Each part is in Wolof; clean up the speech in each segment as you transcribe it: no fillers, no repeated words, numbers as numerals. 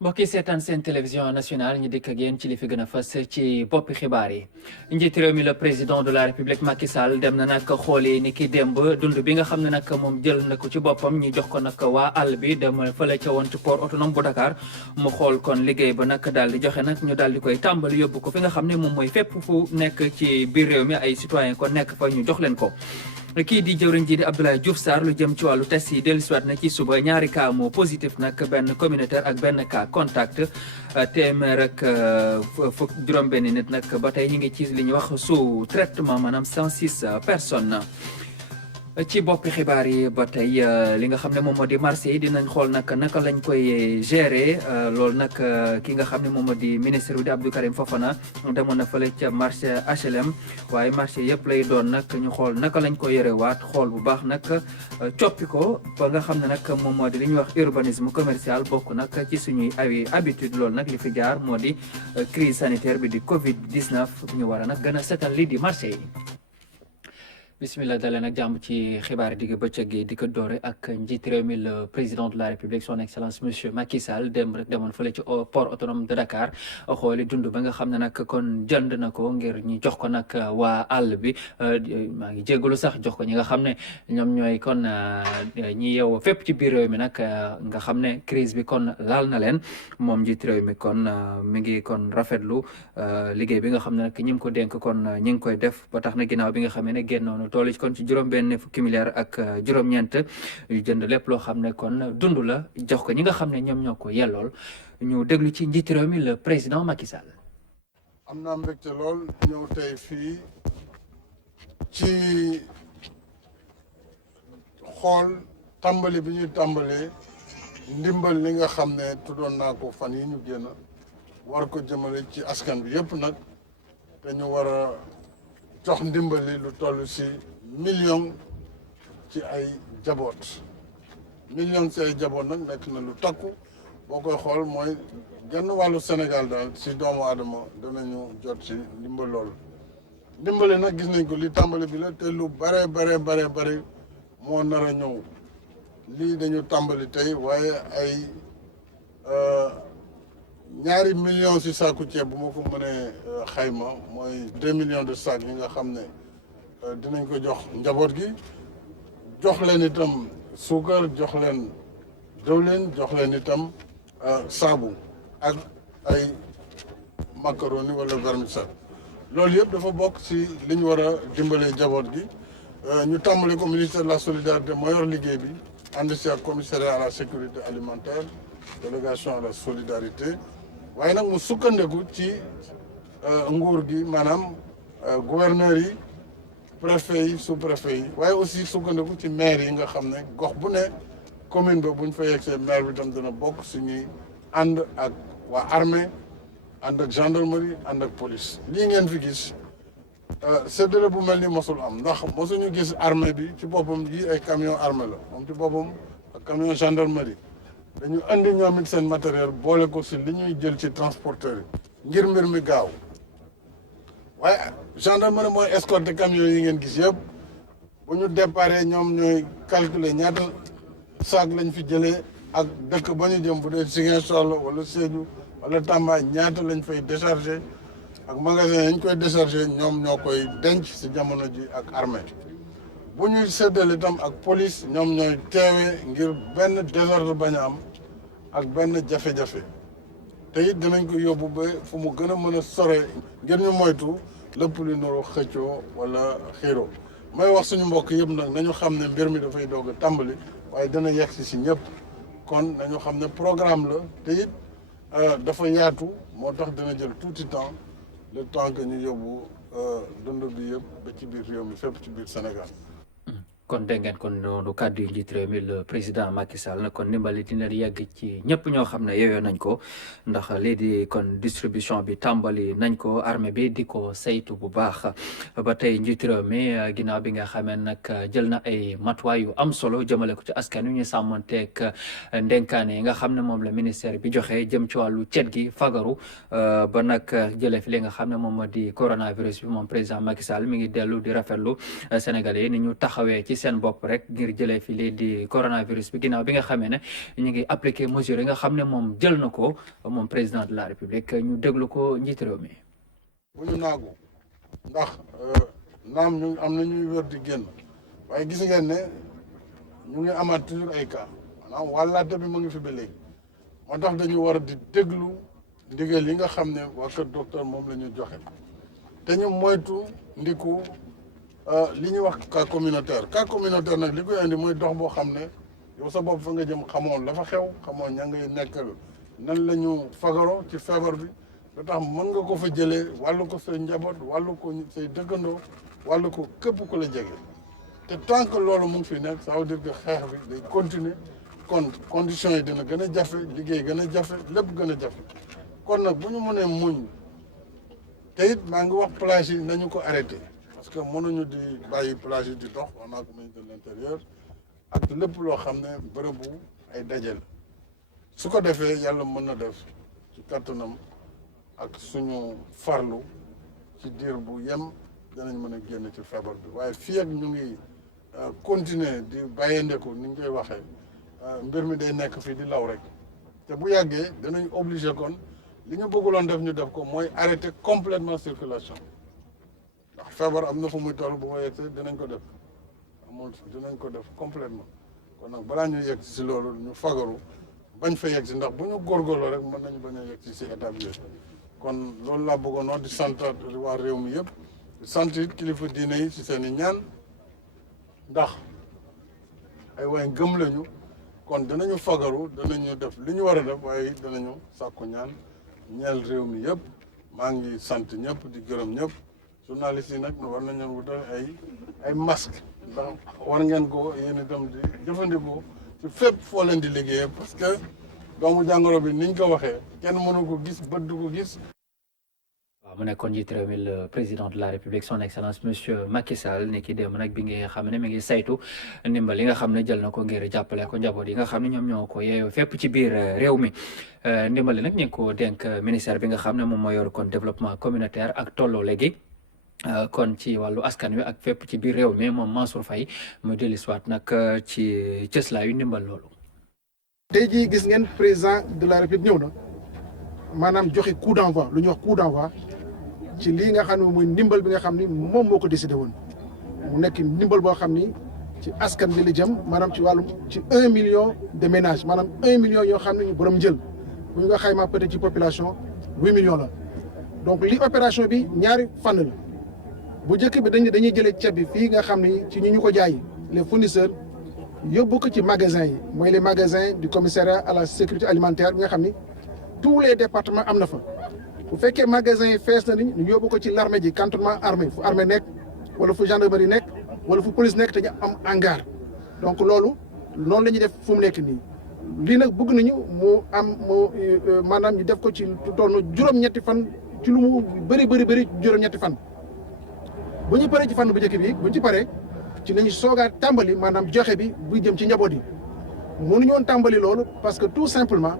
mbokk yi seetaan seen télévision nationale ñu dikk ak yéen ci li fi gën a fës ci boppi xibaar yi njiit réew mi le président de la république Macky Sall dem na nag xooli ni ki démb dund bi nga xam ne nag moom jël na ko ci boppam ñu jox ko nag waa àll bi dem fële ca woon ci port autonome bu Dakar mu xool kon liggéey ba nag daal di joxe nag ñu daal di koy tàmbali yóbbu ko fi nga xam ne moom mooy fépp fu nekk ci biir réew mi ay citoyen ko nekk fa ñu jox leen ko. kii di jëwriñ ji di Abdoulaye Diouf Sarr lu jëm ci wàllu test yi dellusiwaat na ci suba ñaari cas moo positif nag benn communautaire ak benn cas contact téeméer ak fukk juróom-benn nit nag ba tey ñu ngi ci li ñuy wax sous traitement maanaam 106 personnes. ci boppi xibaar yi ba tey li nga xam ne moom moo di marché yi dinañ xool nag naka lañ koy gérer loolu nag ki nga xam ne moom moo di ministre bi di Abdou Karim Fofana demoon na fële ca marché HLM waaye marché yëpp lay doon nag ñu xool naka lañ ko yorewaat xool bu baax nag coppi ko ba nga xam ne nag moom moo di li ñuy wax urbanisme commercial bokk nag ci suñuy habitude loolu nag li fi jaar moo di crise sanitaire bi di Covid 19 ñu war a nag gën a setal lii di marché yi. bismillah dalee nag jàmm ci xibaar digg bëccëg gi di ko doore ak njiit réew mi le président de la république son excellence monsieur Macky Sall dem rek demoon fële ci port autonome de Dakar xooli dund ba nga xam ne nag kon jënd na ko ngir ñu jox ko nag waa àll bi maa ngi jégalu sax jox ko ñi nga xam ne ñoom ñooy kon ñi yeewoo fépp ci biir réew mi nag nga xam ne crise bi kon laal na leen moom njiit réew mi kon mi ngi kon rafetlu liggéey bi nga xam ne nag ñi ngi ko dénk kon ñi ngi koy def ba tax na ginnaaw bi nga xam ne génnoon toolu ci kon ci juróom-benn fukki milliards ak juróom-ñeent yu jënd lépp loo xam ne kon dund la jox ko ñi nga xam ne ñoom ñoo ko yellool ñu déglu ci njiit réew mi le président Macky Sall. am naa mbégte lool ñëw tey fii ci xool tàmbali bi ñuy tàmbalee ndimbal li nga xam ne tuddoon naa ko fan yi ñu génn war ko jëmale ci askan bi yëpp nag te ñu war a jox ndimbali lu toll ci million ci ay jaboot nag nekk na lu takku boo koy xool mooy genn wàllu Sénégal daal ci doomu aadama danañu jot ci ndimbal loolu ndimbali nag gis nañ ko li tàmbali bi la te lu bare moo nar a ñëw lii dañu tàmbali tey waaye ay ñaari millions ci saaku ceeb bu ma ko mënee xayma mooy 2 millions de sacs yi nga xam ne dinañ ko jox njaboot gi jox leen itam suukar jox leen dëwlin jox leen itam saabu ak ay macaroni wala vermicelle loolu yëpp dafa bokk ci li ñu war a dimbalee njaboot gi ñu tàmbale ko ministère de la solidarité moo yor liggéey bi ànd ci ak commissariat à la sécurité alimentaire délégation à la solidarité waaye nag mu sukkandiku ci nguur gi maanaam gouverneurs yi préfet yi sous préfet yi waaye aussi sukkandiku ci maire yi nga xam ne gox bu ne commune ba bu ñu fa yegsee maire bi tam dina bokk suñuy ànd ak waa armée ànd ak gendarmerie ànd ak police lii ngeen fi gis séddale bu mel ni mosul am ndax mosuñu gis armée bi ci boppam yi ay camion armée la moom ci boppam ak camion gendarmerie dañu andi ñoom it seen matériel boole ko si li ñuy jël ci transporteur yi ngir mbir mi gaaw waaye gendarmerie mooy escorte camion yi ngeen gis yëpp bu ñu déparé ñoom ñooy calculer ñaata saak lañ fi jëlee ak dëkk ba ñu jëm bu dee Ziguinchor la wala Sédhiou wala Tamba ñaata lañ fay décharger ak magasin yañ koy décharger ñoom ñoo koy denc si jamono ji ak armée bu ñuy séddale itam ak police ñoom ñooy teewee ngir benn désordre bañ a am ak benn jafe-jafe te it dinañ ko yóbbu ba fu mu gën a mën a sore ngir ñu moytu lépp lu nuru xëccoo wala xiiro may wax suñu mbokk yëpp nag nañu xam ne mbir mi dafay doog a tàmbali waaye dana yegg si ñëpp kon nañu xam ne programme la te it dafa yaatu moo tax dina jël tuuti temps le temps que ñu yóbbu dund bi yëpp ba ci biir réew mi fépp ci biir Sénégal. kon dégg ngeen kon noonu kàddu yi njiit réew mi le président Macky Sall na kon ndimbali dina yegg ci ñëpp ñoo xam ne yeyoo nañ ko ndax lii di kon distribution bi tàmbali nañ ko armée bi di ko saytu bu baax ba tey njiit réew mi ginnaaw bi nga xamee nag jël na ay matuwaay yu am solo jëmale ko ci askan wi ñu sàmmanteeg ndenkaane yi nga xam ne moom la ministère bi joxe jëm ci wàllu cet gi fagaru ba nag jëlee fi li nga xam ne moom moo di coronavirus bi moom président Macky Sall mi ngi dellu di rafetlu Sénégalais yi ni ñu taxawee ci seen bopp rek ngir jëlee fi lii di coronavirus bi ginnaaw bi nga xamee ne ñu ngi appliqué mesures yi nga xam ne moom jël na ko moom président de la république ñu déglu ko njiit réew mi. bu ñu naagu ndax naam ñu am na ñuy wér di génn waaye gis ngeen ne ñu ngi amaat toujours ay cas maanaam wàllaate bi mu ngi fi ba léegi moo tax dañu war a di déglu ndigal yi nga xam ne waa kër docteur moom la ñu joxe te ñu moytu ndiku li ñuy wax cas communautaire nag li koy indi mooy dox boo xam ne yow sa bopp fa nga jëm xamoon la fa xew xamoon ña ngay nekkal nan la ñu fagaro ci feebar bi lu tax mën nga ko fa jëlee wàllu ko say njaboot wàllu ko say dëkkandoo wàllu ko képp ku la jege te tant que loolu mu ngi fi nekk ça veut dire que xeex bi day continuer kon conditions yi dina gën a jafe liggéey gën a jafe lépp gën a jafe kon nag bu ñu mënee muñ te it maa ngi wax plage yi nañu ko arrêté parce que mënuñu di bàyyi plage yi di dox on a ko ministre de l'intérieur ak lépp loo xam ne bërëbu ay dajel su ko defee yàlla mën na def ci kattanam ak suñu farlu ci diir bu yem danañ mën a génn ci feebar bi waaye fii ak ñu ngi continuer di bàyyandeku ni ñu koy waxee mbir mi day nekk fii di law rek te bu yàggee danañ obligé kon li ñu bëgguloon def ñu def ko mooy arrêter complètement circulation ndax feebar am na fu muy toll bu ma yegsee dinañ ko def amul dinañ ko def complètement kon nag balaa ñu yegg si loolu ñu fagaru bañ fa yegg si ndax bu ñu góorgóorloo rek mën nañu bañ a yegg si étape yooyu kon loolu laa bëggoon di sant waa réew mi yëpp di sant it kilifa diine yi si seen i ñaan ndax ay waay gëm lañu kon danañu fagaru danañu def li ñu war a def waaye danañu sàkku ñaan ñeel réew mi yëpp maa ngi sant ñëpp di gërëm ñëpp journalistes yi nag war nañ leen wutal ay masque ndax war ngeen ko yéen itam di jëfandikoo ci fépp foo leen di liggéeyee parce que doomu jàngoro bi niñ ko waxee kenn mënu ko gis bët du ko gis. waaw mu nekkoon njiit réew mi le président de la république son excellence monsieur Macky Sall ni ki démb nag bi nga xam ne mi ngi saytu ndimbal yi nga xam ne jël na ko ngir jàppale ko njaboot yi nga xam ne ñoom ñoo ko yeeyoo fépp ci biir réew mi ndimbali nag ñu ngi ko dénk ministère bi nga xam ne moom moo yor kon développement communautaire ak tolloo léegi kon ci wàllu askan wi ak fépp ci biir réew mi moom Mansour Faye mu dellusiwaat nag ci cëslaayu ndimbal loolu. tey jii gis ngeen président de la république ñëw na maanaam joxe coup d'envoi lu ñuy wax coup d'envoi ci lii nga xam ne mooy ndimbal bi nga xam ni moom moo ko décidé woon mu nekk ndimbal boo xam ni ci askan bi la jëm maanaam ci wàllum ci 1 million de ménages maanaam 1 million yoo xam ne ñu borom njël bu ñu nga xaymaa peut-être ci population 8 millions la donc li opération bi ñaari fànn la bu njëkk bi dañuy jëlee ceeb bi fii nga xam ni ci ñu ko jaay les fournisseurs yóbbu ko ci magasins yi mooy les magasins du commissariat à la sécurité alimentaire bi nga xam ni tous les départements am na fa bu fekkee magasins yi fees na ni ñu yóbbu ko ci l'armée ji cantonnement armée fu armée nekk wala fu gendarmerie nekk wala fu police nekk te ñu am hangar donc loolu noonu la ñuy def fu mu nekk nii lii nag bëgg nañu mu am maanaam ñu def ko ci toll juróom-ñetti fan ci lu mu bëri juróom-ñetti fan bu ñu paree ci fànn bu njëkk bi bu ñu ci paree ci lañu soogaat tàmbali maanaam joxe bi buy jëm ci njaboot yi mënuñu woon tàmbali loolu parce que tout simplement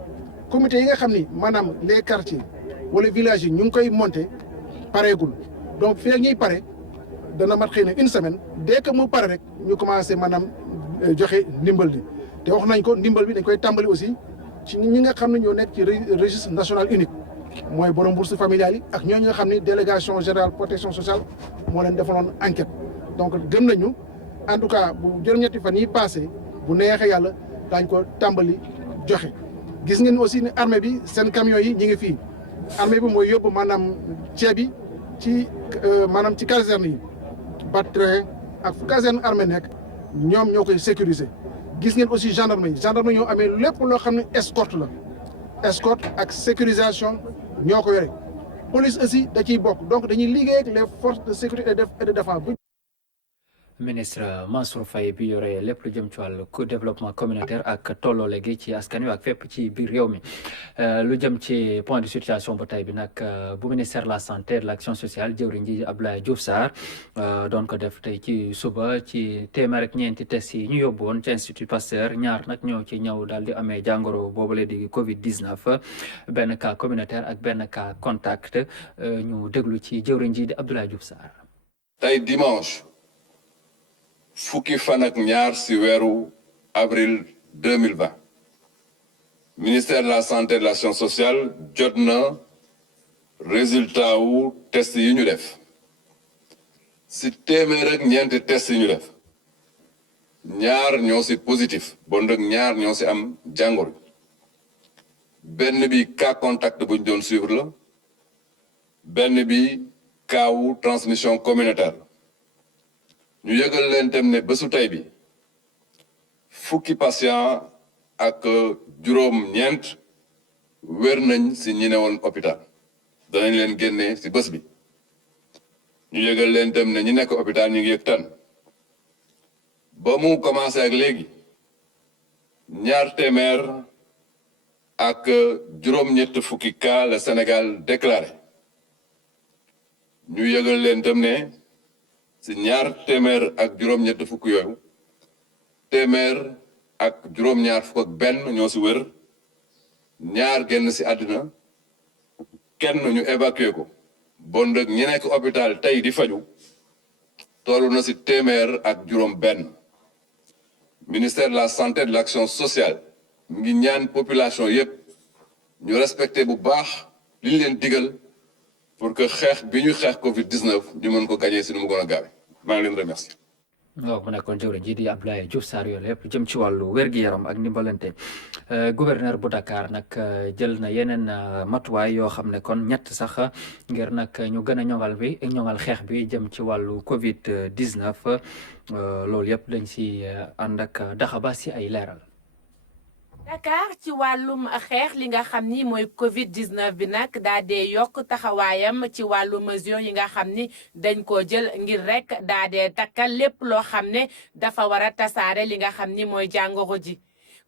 comité yi nga xam ni maanaam les quartiers wala villages yi ñu ngi koy monter pareegul donc fii ak ñuy pare dana mat xëy na une semaine dès que mu pare rek ñu commencé maanaam joxe ndimbal bi te wax nañ ko ndimbal bi dañ koy tàmbali aussi ci ñi nga xam ne ñoo nekk ci registre national unique mooy borom bourse familiale yi ak ñooñu nga xam ni délégation générale protection sociale moo leen defaloon enquête donc gëm nañu en tout cas bu juróom-ñetti fan yi passé bu neexee yàlla daañ ko tàmbali joxe gis ngeen aussi ne armée bi seen camions yi ñi ngi fii armée bi mooy yóbbu maanaam ceeb bi ci maanaam ci caserne yi Battrain ak fu caserne armée nekk ñoom ñoo koy sécuriser gis ngeen aussi gendarme yi ñoo amee lépp loo xam ne escorte la escorte ak sécurisation ñoo ko yore police aussi da ciy bokk donc dañuy liggéey ak les forces de sécurité et de défense. ministre Mansour Faye bi yore lépp lu jëm ci wàllu développement communautaire ak tolloole gi ci askan wi ak fépp ci biir réew mi lu jëm ci point de situation ba tey bi nag bu ministère de la santé et de l'action sociale jëwriñ ji Abdoulaye Diouf Sarr doon ko def tey ci suba ci téeméer ak ñeenti test yi ñu yóbbu woon ci Institut Pasteur ñaar nag ñoo ci ñëw daal di amee jàngoro boobule di Covid 19 benn cas communautaire ak benn cas contact ñu déglu ci jëwriñ ji di Abdoulaye Diouf Sarr. tey dimanche fukki fan ak ñaar ci weeru avril 2020 ministère de la santé et de l'action sociale jot na résultat wu test yi ñu def ci téeméer ak ñeenti test yi ñu def ñaar ñoo ci positif bon nag ñaar ñoo ci am jàngoro benn bi cas contact bu ñu doon suivre la benn bi cas wu transmission communautaire ñu yëgal leen tam ne bésu tey bi fukki patient ak juróom-ñeent wér nañ ci ñi ne woon hôpital danañ leen génne ci bés bi ñu yëgal leen tam ne ñi nekk hôpital ñu ngi yëg tan ba mu commencé ak léegi ñaar téeméer ak juróom-ñett fukki cas la Sénégal déclaré ñu yëgal leen tam ne ci ñaar téeméer ak juróom-ñett fukk yooyu téeméer ak juróom-ñaar fukk ak benn ñoo ci wër ñaar génn ci àddina kenn ñu évacué ko bon nag ñi nekk hôpital tey di faju tollu na ci téeméer ak juróom benn ministère de la santé et de l'action sociale mu ngi ñaan population yépp ñu respecté bu baax li ñu leen digal pour que xeex bi ñu xeex Covid-19 ñu mën ko gañee ci nu mu gën a gaawe maa ngi leen remercier. waaw mu nekkoon jëwriñ ji di Abdoulaye Diouf Sarr yooyu lépp jëm ci wàllu wér-gi-yaram ak ndimbalante gouverneur bu Dakar nag jël na yeneen matuwaay yoo xam ne kon ñett sax ngir nag ñu gën a ñoŋal xeex bi jëm ci wàllu Covid 19 loolu yëpp dañ si ànd ak daxaba si ay leeral. Dakar ci wàllum xeex li nga xam ni mooy Covid 19 bi nag daa dee yokk taxawaayam ci wàllu mesure yi nga xam ni dañ koo jël ngir rek daa dee takkal lépp loo xam ne dafa war a tasaare li nga xam ni mooy jàngoro ji.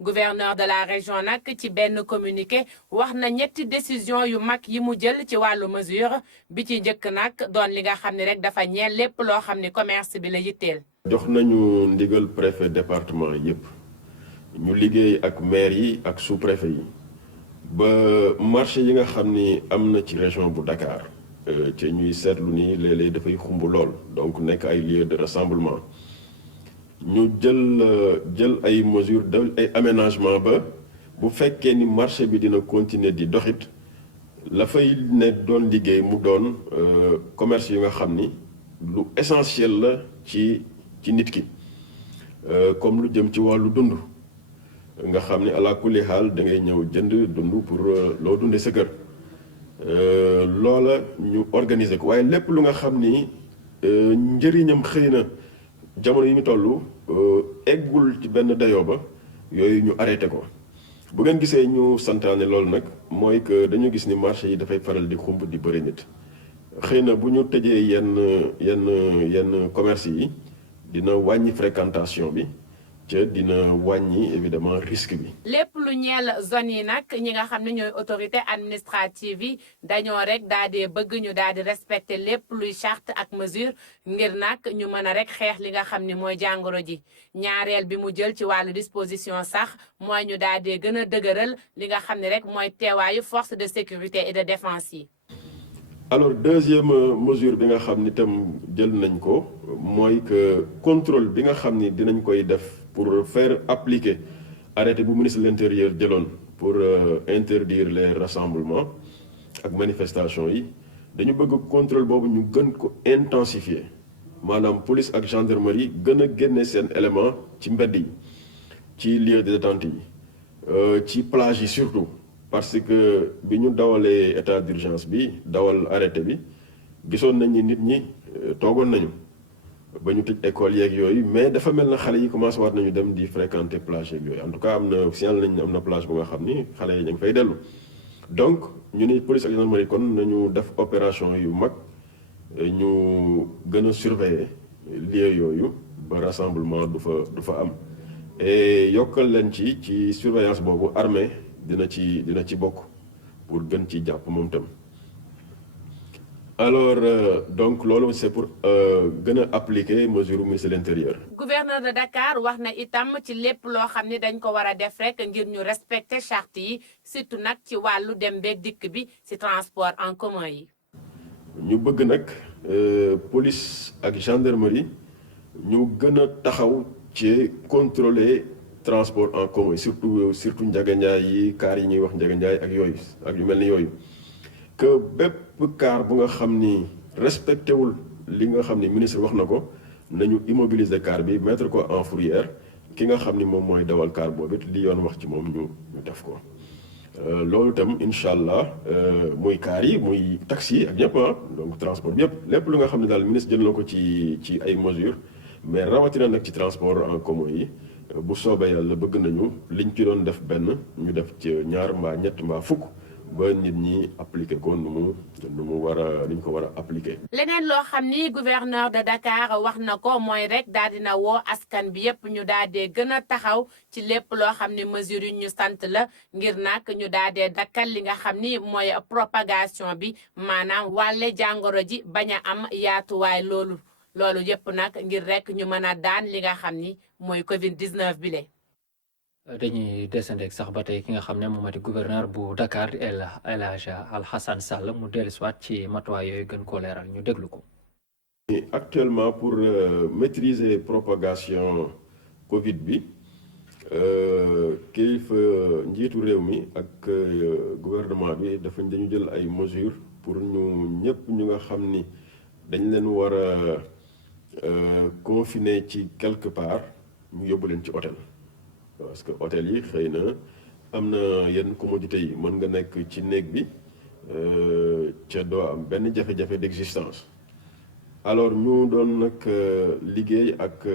Gouverneur de la région nag ci benn communiqué wax na ñetti décision yu mag yi mu jël ci wàllu mesure bi ci njëkk nag doon li nga xam ni rek dafa ñeel lépp loo xam ni commerce bi la yitteel. jox nañu ndigal préfet département yépp ñu liggéey ak maire yi ak sous-préfet yi ba marché yi nga xam ni am na ci région bu Dakar ci ñuy seetlu ni léeg-léeg dafay xumb lool donc nekk ay lieu de rassemblement ñu jël ay mesures ay aménagement ba bu fekkee ni marché bi dina continuer di doxit la fay ne doon liggéey mu doon commerce yi nga xam ni lu essentiel la ci nit ki comme lu jëm ci wàllu dund nga xam ni ala kulli xaal da ngay ñëw jënd dund pour loo dundee sa kër loola ñu organiser ko waaye lépp lu nga xam ni njëriñam xëy na jamono yi ñu toll eggul ci benn dayoo ba yooyu ñu arrêté ko bu ngeen gisee ñu santaane loolu nag mooy que dañu gis ni marché yi dafay faral di xumb di bëri nit xëy na bu ñu tëjee yenn commerce yi dina wàññi fréquentation bi ca dina wàññi évidemment risque bi. lépp lu ñeel zone yi nag ñi nga xam ne ñooy autorité administrative yi dañoo rek daal di bëgg ñu daal di respecter lépp luy charte ak mesure ngir nag ñu mën a rek xeex li nga xam ni mooy jàngoro ji ñaareel bi mu jël ci wàllu disposition sax mooy ñu daal di gën a dëgëral li nga xam ne rek mooy teewaayu force de sécurité et de défense yi. alors deuxième mesure bi nga xam ni tam jël nañ ko mooy que contrôle bi nga xam ni dinañ koy def pour faire appliquer arrêté bu ministre de l'intérieur jëloon pour interdire les rassemblements ak manifestations yi dañu bëgg contrôle boobu ñu gën ko intensifier maanaam police ak gendarmerie gën a génne seen élément ci mbedd yi ci lieu de détente yi ci plage yi surtout parce que bi ñu dawalee état d'urgence bi dawal arrêté bi gisoon nañ ni nit ñi toogoon nañu ba ñu tëj école yeeg yooyu mais dafa mel na xale yi commencé waat nañu dem di fréquenter plage yeeg yooyu en tout cas am na signal nañ am na plage bu nga xam ni xale yi ñu ngi fay dellu donc ñu ni police ak gendarmerie kon nañu def opération yu mag ñu gën a surveiller lieu yooyu ba rassemblement du fa am et yokkal leen ci surveillance boobu armée dina ci bokk pour gën ci jàpp moom tam alors donc loolu c'est pour gën a appliquer mesure ministre de l'intérieur. gouverneur de Dakar wax na itam ci lépp loo xam ne dañ ko war a def rek ngir ñu respecter charte yi surtout nag ci wàllu dem beeg dikk bi ci transport en commun yi. ñu bëgg nag police ak gendarmerie ñu gën a taxaw ci contrôler transport en commun surtout njaganjaay yi kaar yi ñuy wax njaganjaay ak yooyu ak yu mel ni yooyu que bépp kaar bu nga xam ni respecté wul li nga xam ni ministre wax na ko nañu immobiliser kaar bi mettre ko en fourrière ki nga xam ni moom mooy dawal kaar boobu it li yoon wax ci moom ñu def ko loolu itam incha allah muy kaar yi muy taxi yi ak ñëpp donc transport bi yëpp lépp lu nga xam ne daal ministre jël na ko ci ay mesures mais rawatina nag ci transport en commun yi bu soobee yàlla bëgg nañu liñ ci doon def benn ñu def ci ñaar mbaa ñett mbaa fukk ba nit ñi appliqué ko nu mu war a ni ñu ko war a appliqué. leneen loo xam ni gouverneur de Dakar wax na ko mooy rek daal dina woo askan bi yépp ñu daal dee gën a taxaw ci lépp loo xam ni mesures yu ñu sant la ngir nag ñu daal dee dakkal li nga xam ni mooy propagation bi maanaam wàlle jàngoro ji bañ a am yaatuwaay loolu yépp nag ngir rek ñu mën a daan li nga xam ni mooy Covid 19 bi le. dañuy desandeeg sax ba tey ki nga xam ne moom di gouverneur bu Dakar El Hadj Alhassane Sall mu dellusiwaat ci matuwaay yooyu gën koo leeral ñu déglu ko. Actuellement pour maîtriser propagation Covid bi kilifa njiitu réew mi ak gouvernement bi dañu jël ay mesures pour ñu ñëpp ñu nga xam ni dañ leen war a confiner ci quelque part ñu yóbbu leen ci hôtel. Parce que hôtel yi xëy na am na yenn commodité yi mën nga nekk ci néeg bi ca doo am benn jafe-jafe d'existence alors ñu doon nag liggéey ak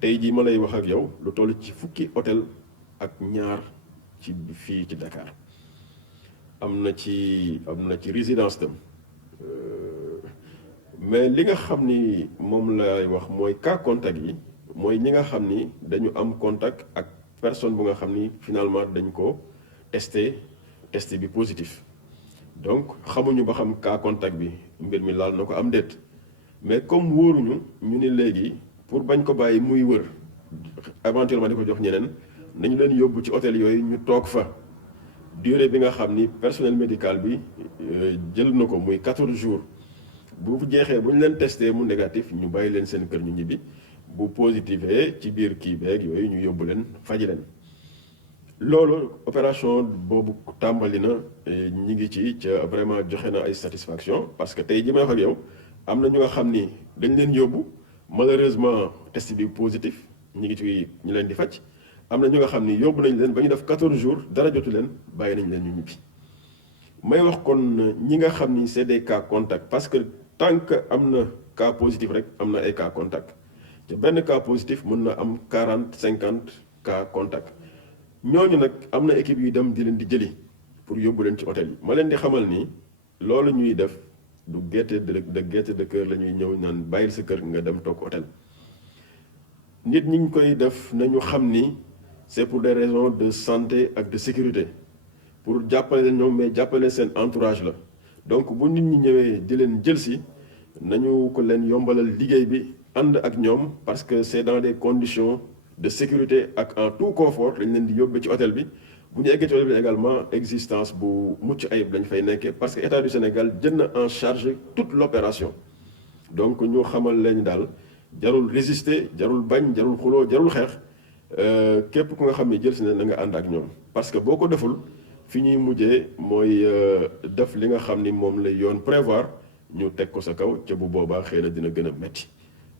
tey jii ma lay wax ak yow lu toll ci fukki hôtel ak ñaar ci fii ci Dakar am na ci résidence tam mais li nga xam ni moom lay wax mooy cas contact yi mooy ñi nga xam ni dañu am contact ak personne bu nga xam ni finalement dañ ko test bi positif donc xamuñu ba xam cas contact bi mbir mi laal na ko am déet mais comme wóoruñu ñu ni léegi pour bañ ko bàyyi muy wër éventuellement di ko jox ñeneen nañu leen yóbbu ci hôtel yooyu ñu toog fa durée bi nga xam ni personnel médical bi jël na ko muy 14 jours bu jeexee bu ñu leen testé mu négatif ñu bàyyi leen seen kër ñu ñibbi bu positifee ci biir kii beeg yooyu ñu yóbbu leen faji leen loolu opération boobu tàmbali na ñi ngi ci ca vraiment joxe na ay satisfaction parce que tey ji may wax ak yow am na ñu nga xam ni dañ leen yóbbu malheureusement test bi positif ñi ngi ci ñu leen di faj am na ñu nga xam ni yóbbu nañ leen ba ñu def 14 jours dara jotu leen bàyyi nañ leen ñu ñibbi may wax kon ñi nga xam ni c'est des cas contacts parce que tant que am na cas positif rek am na ay cas contacts te benn cas positif mën na am 40-50 cas contact ñooñu nag am na équipe yu dem di leen di jëli pour yóbbu leen ci hôtel yi ma leen di xamal ni loolu ñuy def du gaieté de cœur la ñuy ñëw naan bàyyil sa kër nga dem toog hôtel nit ñi ñu koy def nañu xam ni c'est pour des raisons de santé ak de sécurité pour jàppale leen ñoom mais jàppale seen entourage la donc bu nit ñi ñëwee di leen jël si nañu ko leen yombalal liggéey bi ànd ak ñoom parce que c'est dans des conditions de sécurité ak en tout confort lañ leen di yóbbee ci hôtel bi bu ñu eggee ci hôtel bi également existence bu mucc ayib lañ fay nekkee parce que état du Sénégal jël na en charge toute l'opération donc ñu xamal leen daal jarul résister jarul bañ jarul xuloo jarul xeex képp ku nga xam ne jël si ne na nga ànd ak ñoom parce que boo ko deful fi ñuy mujjee mooy def li nga xam ni moom lay yoon prévoir ñu teg ko sa kaw ca bu boobaa xëy na dina gën a metti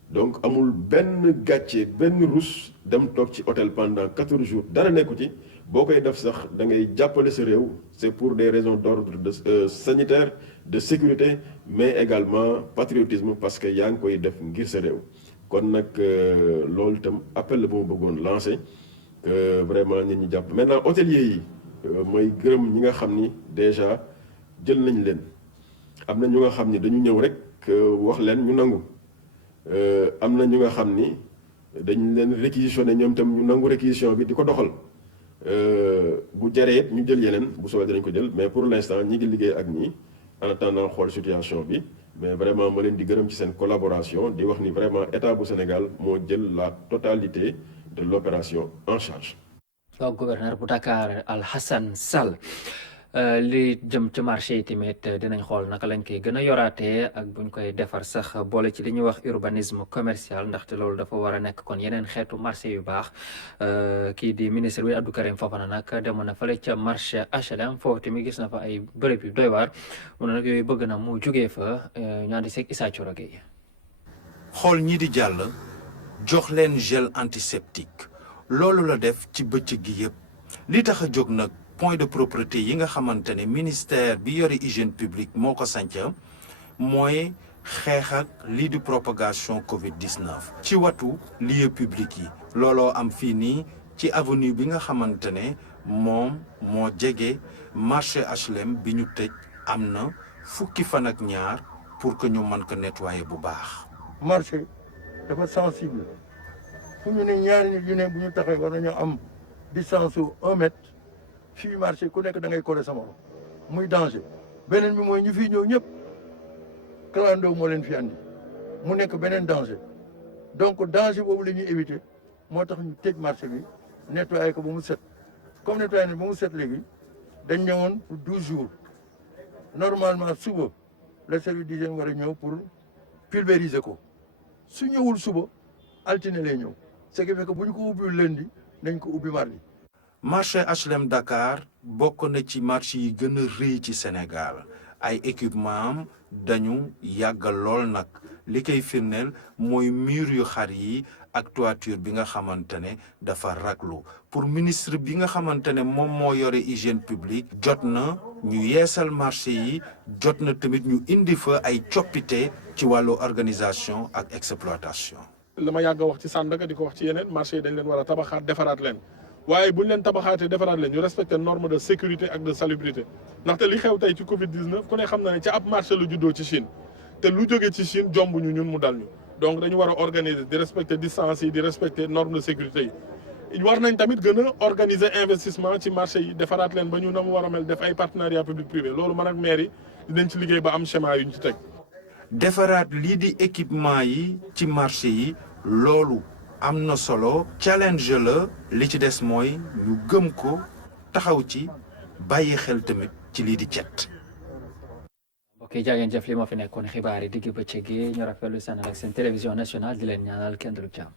donc amul benn gàcce benn rus dem toog ci hôtel pendant 14 jours dara nekku ci boo koy def sax da ngay jàppale sa réew c'est pour des raisons d'ordre de sanitaire de sécurité mais également patriotisme parce que yaa ngi koy def ngir sa réew kon nag loolu itam appel la bu ma bëggoon lancer que vraiment nit ñi jàpp maintenant hôteliers yi mooy gërëm ñi nga xam ni déjà jël nañ leen am na ñu nga xam ni dañu ñëw rek wax leen ñu nangu am na ñu nga xam ni dañ leen réquisitionné ñoom itam ñu nangu réquisition bi di ko doxal bu jaree it ñu jël yeneen bu soobee dinañ ko jël mais pour l'instant ñi ngi liggéey ak ñi en attendant xool situation bi mais vraiment ma leen di gërëm ci seen collaboration di wax ni vraiment état bu Sénégal moo jël la totalité de l'opération en charge. waaw gouverneur bu Dakar Alhassane Sall li jëm ci marché yi tamit dinañ xool naka lañ koy gën a yoraatee ak buñ koy defar sax boole ci li ñuy wax urbanisme commercial ndaxte loolu dafa war a nekk kon yeneen xeetu marché yu baax kii di ministre bi Abdou Karim Fofana nag demoon na fale ca marché HLM foofu tamit gis na fa ay bërëb yu doy waar mu ne nag yooyu bëgg na mu jugee fa ñaandi seeg Issa Thioro Gueye xool ñi di jàll jox leen gel antiseptique loolu la def ci bëccëg gi yëpp li tax a jóg nag point de propreté yi nga xamante ne ministère bi yore hygiène publique moo ko sanca mooy xeex ak lii di propagation Covid-19 ci watu lieu public yi looloo am fii nii ci avenue bi nga xamante ne moom moo jege marché HLM bi ñu tëj am na fukki fan ak ñaar pour que ñu mën ko nettoyer bu baax. marché dafa sensible fu ñu ne ñaari nit yu ne bu ñu taxee war nañoo am distance su 1 mètre fii marché ku nekk da ngay coller sama muy danger beneen bi mooy ñu fi ñëw ñëpp clando moo leen fi andi mu nekk beneen danger donc danger boobu la ñuy éviter moo tax ñu tëj marché bi nettoyer ko ba mu set comme nettoyer ba mu set léegi dañ ñëwoon pour 12 jours normalement suba le service d'hygiène war a ñëw pour pulvériser ko su ñëwul suba altine lay ñëw ce qui fait que bu ñu ko ubbiwul lundi nañ ko ubbi mardi. marché HLM Dakar bokk na ci marché yi gën a rëy ci Sénégal ay équipement am dañu yàggal lool nag li koy firndeel mooy mur yu xar yi ak toiture bi nga xamante ne dafa raglu pour ministre bi nga xamante ne moom moo yore hygiène publique jot na ñu yeesal marché yi jot na tamit ñu indi fa ay coppite ci wàllu organisation ak exploitation. la ma yàgg a wax ci Sandaga di ko wax ci yeneen marché yi dañ leen war a tabaxaat defaraat leen waaye buñ leen tabaxaatee defaraat leen ñu respecter norme de sécurité ak de salubrité ndaxte li xew tey ci Covid 19 ku ne xam na ne ci ab marché lu juddoo ci Chine te lu jógee ci Chine jomb ñu ñun mu dal ñu donc dañu war a organiser di respecter distance yi di respecter norme de sécurité yi. war nañ tamit gën a organiser investissement ci marché yi defaraat leen ba ñu na mu war a mel def ay partenariat public privé loolu man ak maire yi dinañ ci liggéey ba am schéma yu ñu ci teg. defaraat lii di équipement yi ci marché yi loolu am na solo challenge la li ci des mooy ñu gëm ko taxaw ci bàyyi xel tamit ci lii di cet. ok jaageen jëf li moo fi nekkoon xibaar yi digg bëccëg gi ñu rafetlu seen ak seen télévision nationale di leen ñaanal kenn du jàmm.